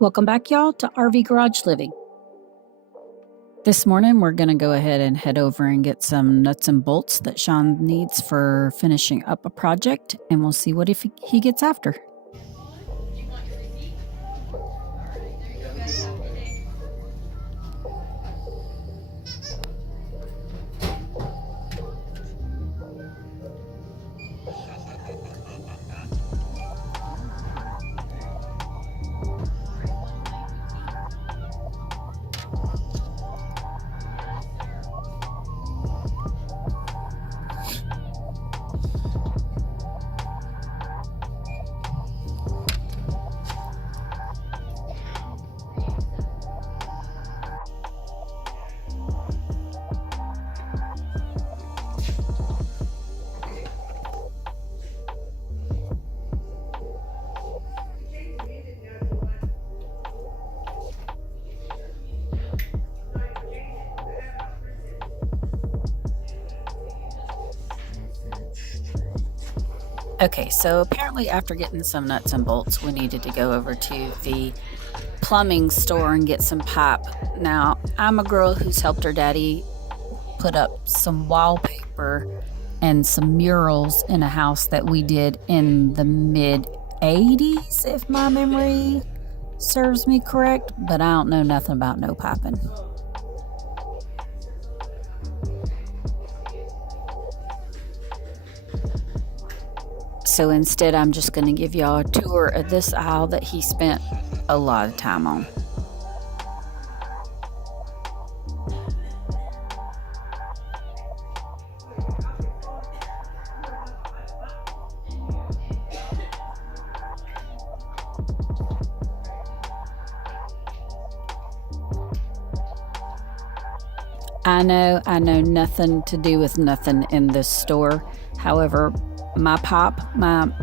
Welcome back, y'all, to RV Garage Living. This morning, we're going to go ahead and head over and get some nuts and bolts that Sean needs for finishing up a project, and we'll see what he gets after. Okay, so apparently after getting some nuts and bolts, we needed to go over to the plumbing store and get some pipe. Now, I'm a girl who's helped her daddy put up some wallpaper and some murals in a house that we did in the mid-'80s, if my memory serves me correct, but I don't know nothing about no piping. So instead, I'm just going to give y'all a tour of this aisle that he spent a lot of time on. I know nothing to do with nothing in this store. However, my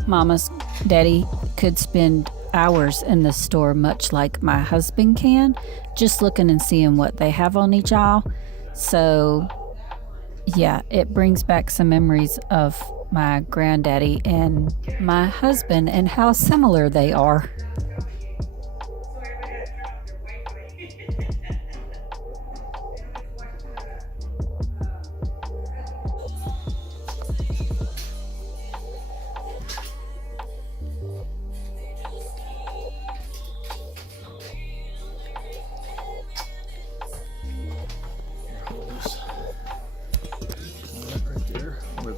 mama's daddy could spend hours in the store, much like my husband can, just looking and seeing what they have on each aisle. So yeah, it brings back some memories of my granddaddy and my husband and how similar they are.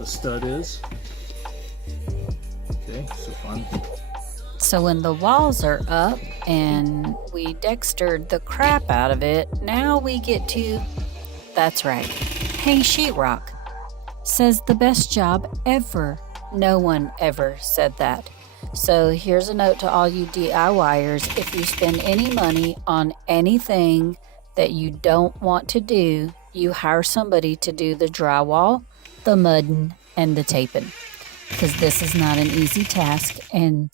Stud is. Okay, so fun. So when the walls are up and we dextered the crap out of it, now we get to, that's right, hang sheetrock. Says the best job ever. No one ever said that. So here's a note to all you DIYers. If you spend any money on anything that you don't want to do, you hire somebody to do the drywall, the mudding, and the taping, because this is not an easy task and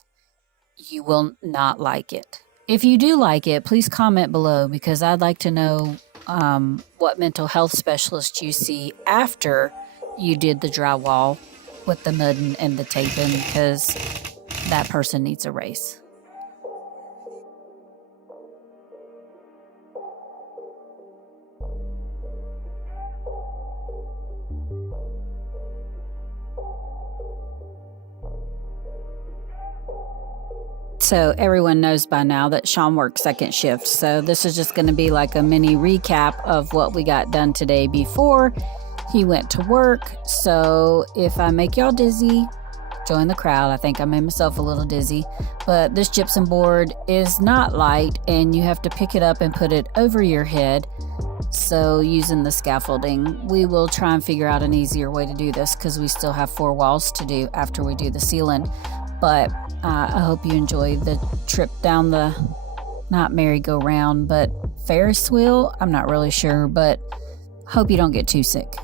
you will not like it. If you do like it, please comment below, because I'd like to know what mental health specialist you see after you did the drywall with the mudding and the taping, because that person needs a raise. So everyone knows by now that Sean works second shift. So this is just going to be like a mini recap of what we got done today before he went to work. So if I make y'all dizzy, join the crowd. I think I made myself a little dizzy. But this gypsum board is not light and you have to pick it up and put it over your head. So using the scaffolding, we will try and figure out an easier way to do this, because we still have 4 walls to do after we do the ceiling. But I hope you enjoy the trip down the, not merry-go-round, but Ferris wheel. I'm not really sure, but hope you don't get too sick.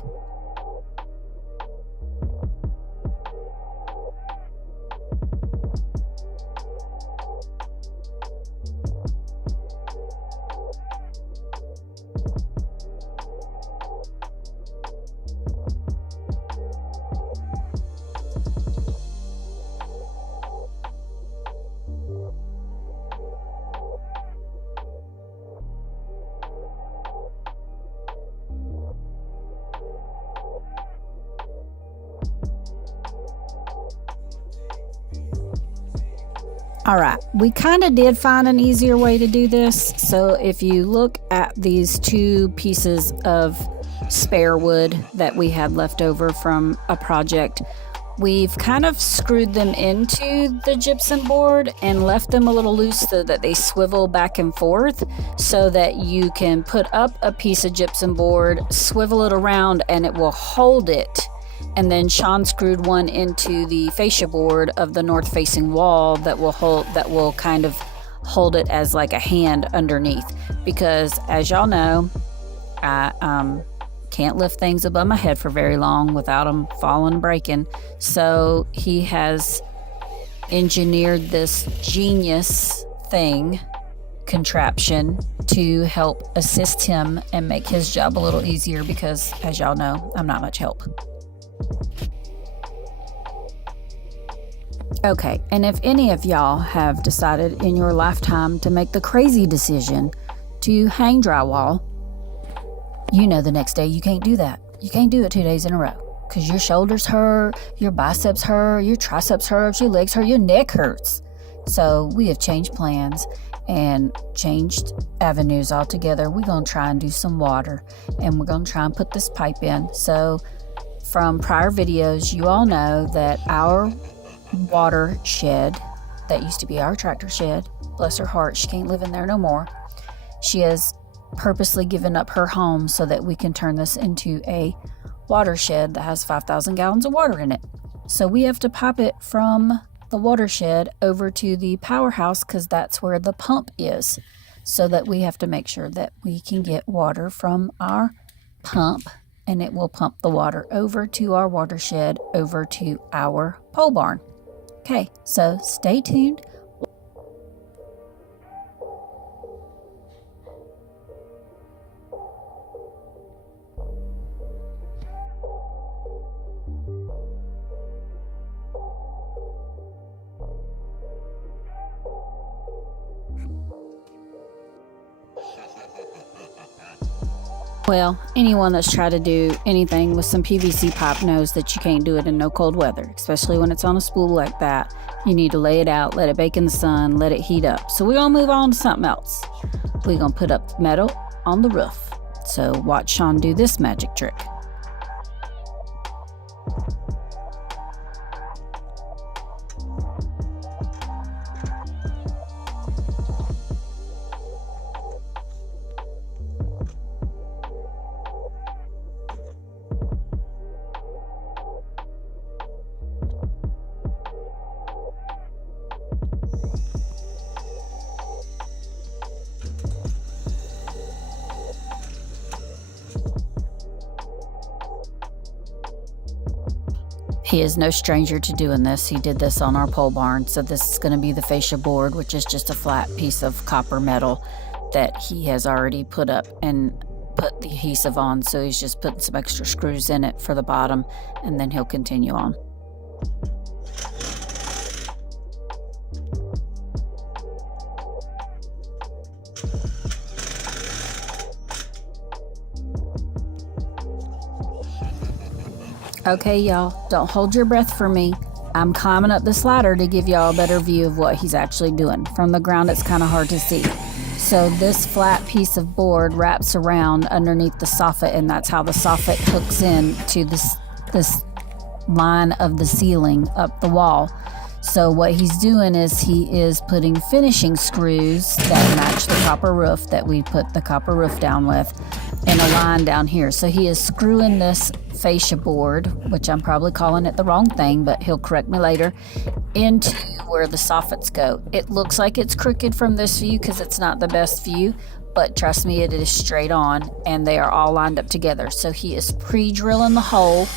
All right, we kind of did find an easier way to do this. So if you look at these 2 pieces of spare wood that we had left over from a project, we've kind of screwed them into the gypsum board and left them a little loose so that they swivel back and forth, so that you can put up a piece of gypsum board, swivel it around, and it will hold it. And then Sean screwed one into the fascia board of the north facing wall that will kind of hold it as like a hand underneath, because as y'all know, I can't lift things above my head for very long without them falling and breaking. So he has engineered this genius contraption to help assist him and make his job a little easier, because as y'all know, I'm not much help. Okay, and if any of y'all have decided in your lifetime to make the crazy decision to hang drywall, you know the next day you can't do that. You can't do it 2 days in a row, because your shoulders hurt, your biceps hurt, your triceps hurt, your legs hurt, your neck hurts. So we have changed plans and changed avenues altogether. We're going to try and do some water, and we're going to try and put this pipe in. So from prior videos, you all know that our Watershed, that used to be our tractor shed, bless her heart, she can't live in there no more. She has purposely given up her home so that we can turn this into a watershed that has 5,000 gallons of water in it. So we have to pop it from the watershed over to the powerhouse, because that's where the pump is, so that we have to make sure that we can get water from our pump, and it will pump the water over to our watershed, over to our pole barn. Okay, so stay tuned. Well, anyone that's tried to do anything with some PVC pipe knows that you can't do it in no cold weather, especially when it's on a spool like that. You need to lay it out, let it bake in the sun, let it heat up. So we're going to move on to something else. We're going to put up metal on the roof. So watch Sean do this magic trick. He is no stranger to doing this. He did this on our pole barn. So this is going to be the fascia board, which is just a flat piece of copper metal that he has already put up and put the adhesive on. So he's just putting some extra screws in it for the bottom, and then he'll continue on. Okay, y'all, don't hold your breath for me. I'm climbing up this ladder to give y'all a better view of what he's actually doing. From the ground, it's kind of hard to see. So this flat piece of board wraps around underneath the soffit, and that's how the soffit hooks in to this line of the ceiling up the wall. So what he's doing is he is putting finishing screws that match the copper roof that we put the copper roof down with, in a line down here. So he is screwing this fascia board, which I'm probably calling it the wrong thing, but he'll correct me later, into where the soffits go. It looks like it's crooked from this view because it's not the best view, but trust me, it is straight on, and they are all lined up together. So he is pre-drilling the hole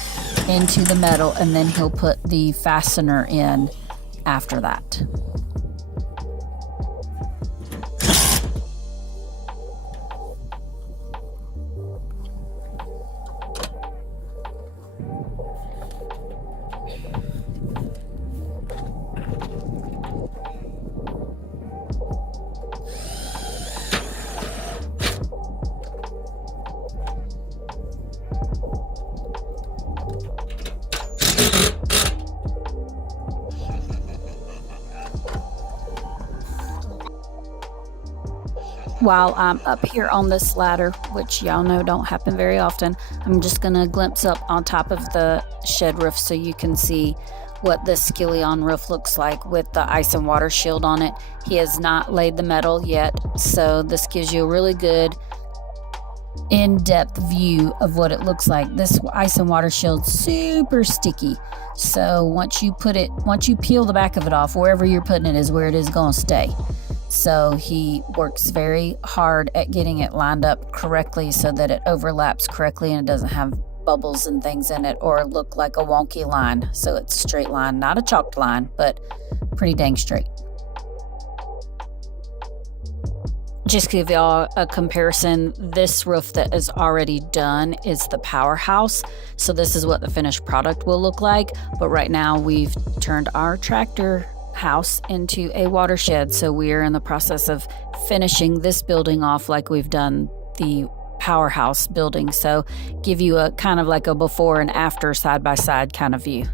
into the metal, and then he'll put the fastener in after that. while I'm up here on this ladder, which y'all know don't happen very often, I'm just going to glimpse up on top of the shed roof so you can see what the skillion roof looks like with the ice and water shield on it. He has not laid the metal yet, so this gives you a really good in-depth view of what it looks like. This ice and water shield super sticky, so once you peel the back of it off, wherever you're putting it is where it is going to stay. So he works very hard at getting it lined up correctly so that it overlaps correctly and it doesn't have bubbles and things in it or look like a wonky line. So it's a straight line, not a chalked line, but pretty dang straight. Just to give y'all a comparison, this roof that is already done is the powerhouse. So this is what the finished product will look like. But right now we've turned our tractor house into a watershed. So we are in the process of finishing this building off like we've done the powerhouse building. So give you a kind of like a before and after side by side kind of view.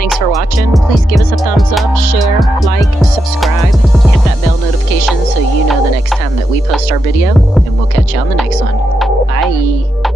Thanks for watching. Please give us a thumbs up, share, like, subscribe, hit that bell notification so you know the next time that we post our video, and we'll catch you on the next one. Bye.